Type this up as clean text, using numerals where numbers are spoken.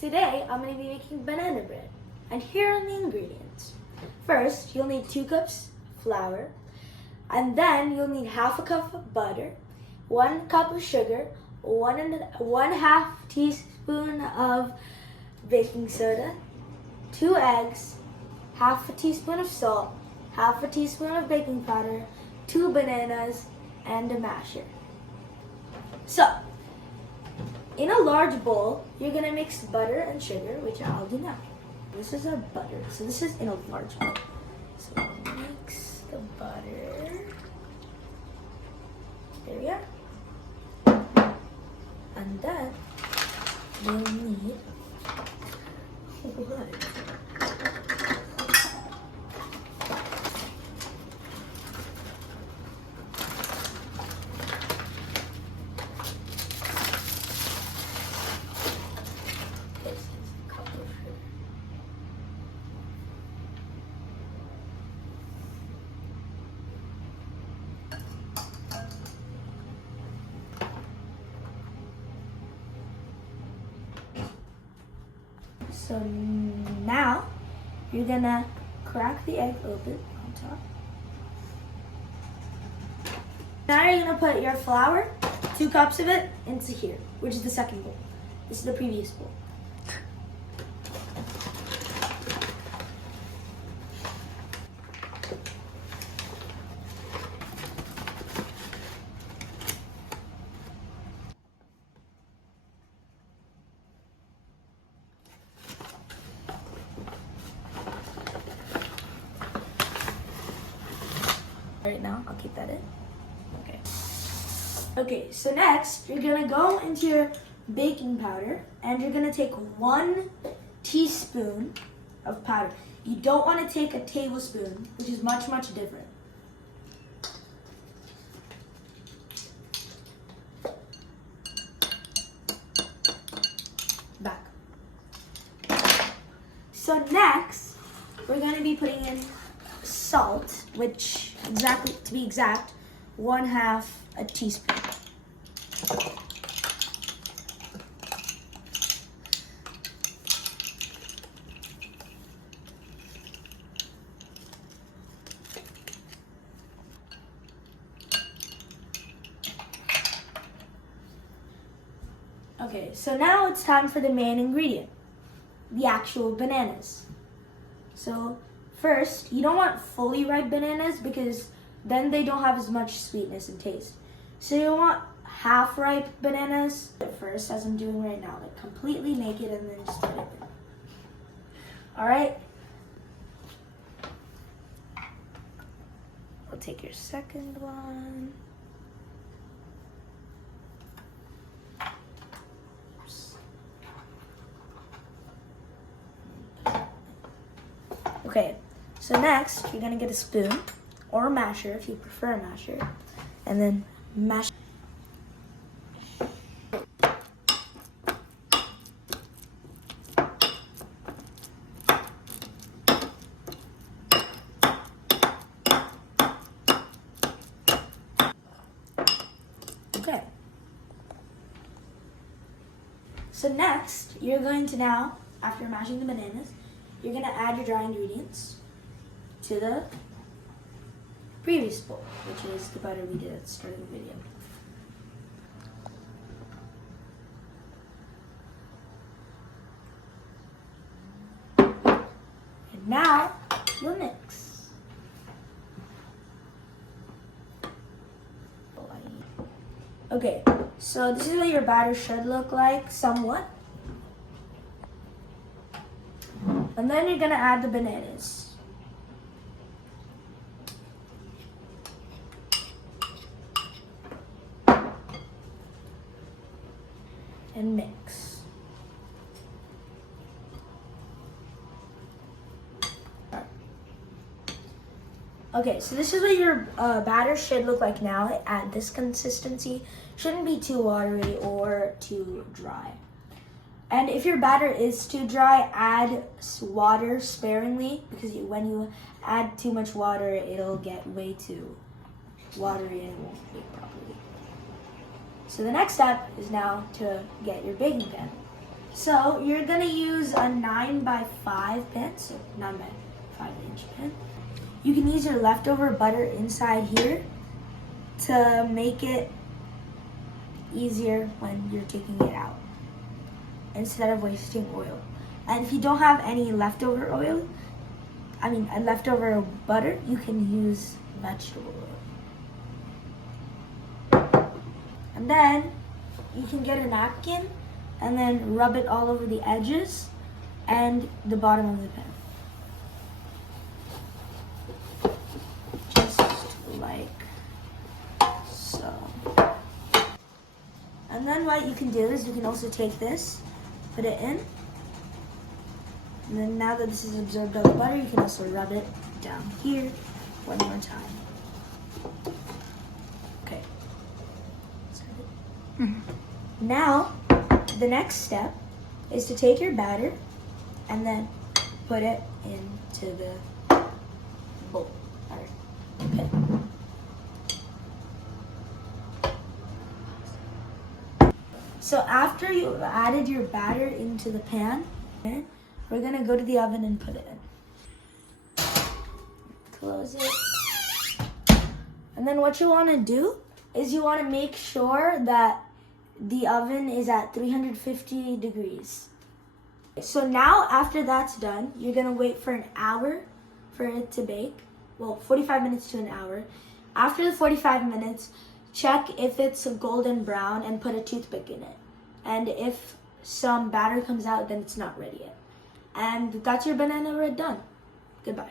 Today, I'm going to be making banana bread. And here are the ingredients. First, you'll need 2 cups flour. And then you'll need half a cup of butter, 1 cup of sugar, 1.5 teaspoon of baking soda, 2 eggs, half a teaspoon of salt, half a teaspoon of baking powder, 2 bananas, and a masher. So, in a large bowl, you're gonna mix butter and sugar, which I'll do now. This is our butter, so this is in a large bowl. So mix the butter. There we are. And then we'll need what? So now you're gonna crack the egg open on top. Now you're gonna put your flour, 2 cups of it, into here, which is the second bowl. This is the previous bowl. Right now, I'll keep that in. Okay, so next, you're gonna go into your baking powder and you're gonna take 1 teaspoon of powder. You don't wanna take a tablespoon, which is much, much different. Back. So next, we're gonna be putting in salt, which to be exact, 1/2 a teaspoon. Okay, so now it's time for the main ingredient, the actual bananas. So first, you don't want fully ripe bananas because then they don't have as much sweetness and taste. So you want half ripe bananas at first, as I'm doing right now, like completely make it and then just put it in. All right? I'll take your second one. Okay, so next you're gonna get a spoon or a masher if you prefer a masher, and then mash. Okay. So next, you're going to now, after mashing the bananas, you're gonna add your dry ingredients to the previous bowl, which is the butter we did at the start of the video. And now, you'll mix. Okay, so this is what your batter should look like, somewhat. And then you're gonna add the bananas. And mix. Okay, so this is what your batter should look like now at this consistency. Shouldn't be too watery or too dry. And if your batter is too dry, add water sparingly, because when you add too much water, it'll get way too watery and it won't bake properly. So the next step is now to get your baking pan. So you're gonna use a 9x5 pan, so 9x5 inch pan. You can use your leftover butter inside here to make it easier when you're taking it out instead of wasting oil. And if you don't have any leftover leftover butter, you can use vegetable oil. And then you can get a napkin and then rub it all over the edges and the bottom of the pan. Just like so. And then what you can do is you can also take this, put it in, and then now that this is absorbed all the butter, you can also rub it down here one more time. Okay. Now, the next step is to take your batter and then put it into the bowl. All right. Okay. So after you added your batter into the pan, we're gonna go to the oven and put it in. Close it. And then what you wanna do is you wanna make sure that the oven is at 350 degrees. So now after that's done, you're gonna wait for an hour for it to bake. Well, 45 minutes to an hour. After the 45 minutes, check if it's golden brown and put a toothpick in it. And if some batter comes out, then it's not ready yet. And that's your banana bread done. Goodbye.